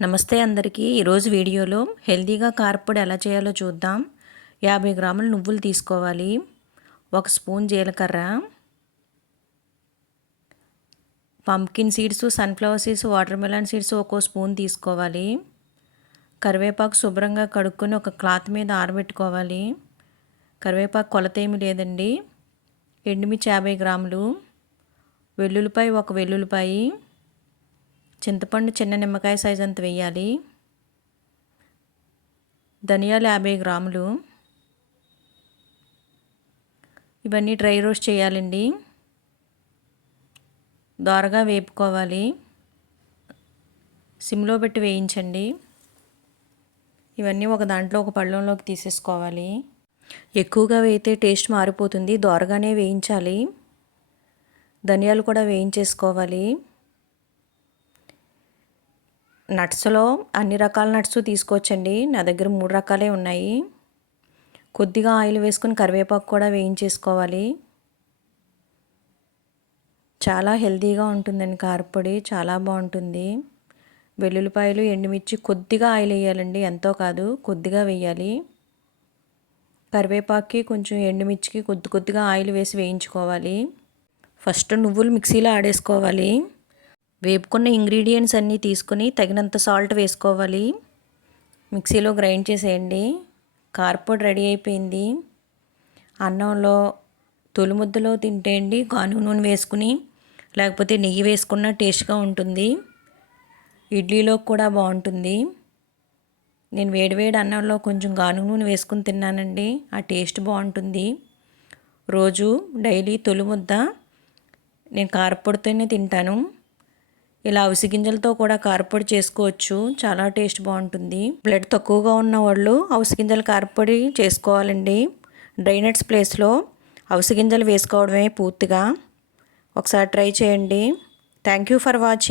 నమస్తే అందరికీ. ఈరోజు వీడియోలో హెల్తీగా కారప్పొడి ఎలా చేయాలో చూద్దాం. 50 గ్రాముల నువ్వులు తీసుకోవాలి, 1 స్పూన్ జీలకర్ర, pumpkin seeds, sunflower seeds, water melon seeds ఒక్కో స్పూన్ తీసుకోవాలి. కరివేపాకు శుభ్రంగా కడుక్కొని ఒక క్లాత్ మీద ఆరబెట్టుకోవాలి. కరివేపాకు కొలత ఏమీ లేదండి. ఎండుమిర్చి 50 గ్రాములు, వెల్లుల్లిపాయ 1 వెల్లుల్లిపాయి, చింతపండు చిన్న నిమ్మకాయ సైజ్ అంత వేయాలి. ధనియాలు 50 గ్రాములు. ఇవన్నీ డ్రై రోస్ట్ చేయాలండి. దోరగా వేపుకోవాలి. సిమ్లో పెట్టి వేయించండి. ఇవన్నీ ఒక దాంట్లో ఒక పళ్ళెంలోకి తీసేసుకోవాలి. ఎక్కువగా వేయితే టేస్ట్ మారిపోతుంది, దోరగానే వేయించాలి. ధనియాలు కూడా వేయించేసుకోవాలి. నట్స్లో అన్ని రకాల నట్స్ తీసుకోవచ్చండి. నా దగ్గర 3 రకాలే ఉన్నాయి. కొద్దిగా ఆయిల్ వేసుకొని కరివేపాకు కూడా వేయించేసుకోవాలి. చాలా హెల్తీగా ఉంటుందండి కారప్పొడి, చాలా బాగుంటుంది. వెల్లుల్లిపాయలు, ఎండుమిర్చి కొద్దిగా ఆయిల్ వేయాలండి, ఎంతో కాదు, కొద్దిగా వేయాలి. కరివేపాకుకి కొంచెం ఎండుమిర్చికి కొద్దిగా ఆయిల్ వేసి వేయించుకోవాలి. ఫస్ట్ నువ్వులు మిక్సీలో ఆడేసుకోవాలి. వేపుకున్న ఇంగ్రీడియంట్స్ అన్నీ తీసుకుని తగినంత సాల్ట్ వేసుకోవాలి. మిక్సీలో గ్రైండ్ చేసేయండి. కారప్పొడి రెడీ అయిపోయింది. అన్నంలో తొలి ముద్దలో తింటేయండి గానుగ నూనె వేసుకుని, లేకపోతే నెయ్యి వేసుకున్న టేస్ట్గా ఉంటుంది. ఇడ్లీలో కూడా బాగుంటుంది. నేను వేడివేడి అన్నంలో కొంచెం గానుగ నూనె వేసుకుని తిన్నానండి, ఆ టేస్ట్ బాగుంటుంది. రోజు డైలీ తొలి ముద్ద నేను కారప్పొడితోనే తింటాను. ఇలా అవిసె గింజలతో కూడా కారప్పొడి చేసుకోవచ్చు, చాలా టేస్ట్ బాగుంటుంది. బ్లడ్ తక్కువగా ఉన్న వాళ్ళు అవిసె గింజల కారప్పొడి చేసుకోవాలండి. డ్రై నట్స్ ప్లేస్లో అవిసె గింజలు వేసుకోవడమే పూర్తిగా. ఒకసారి ట్రై చేయండి. Thank you for watching.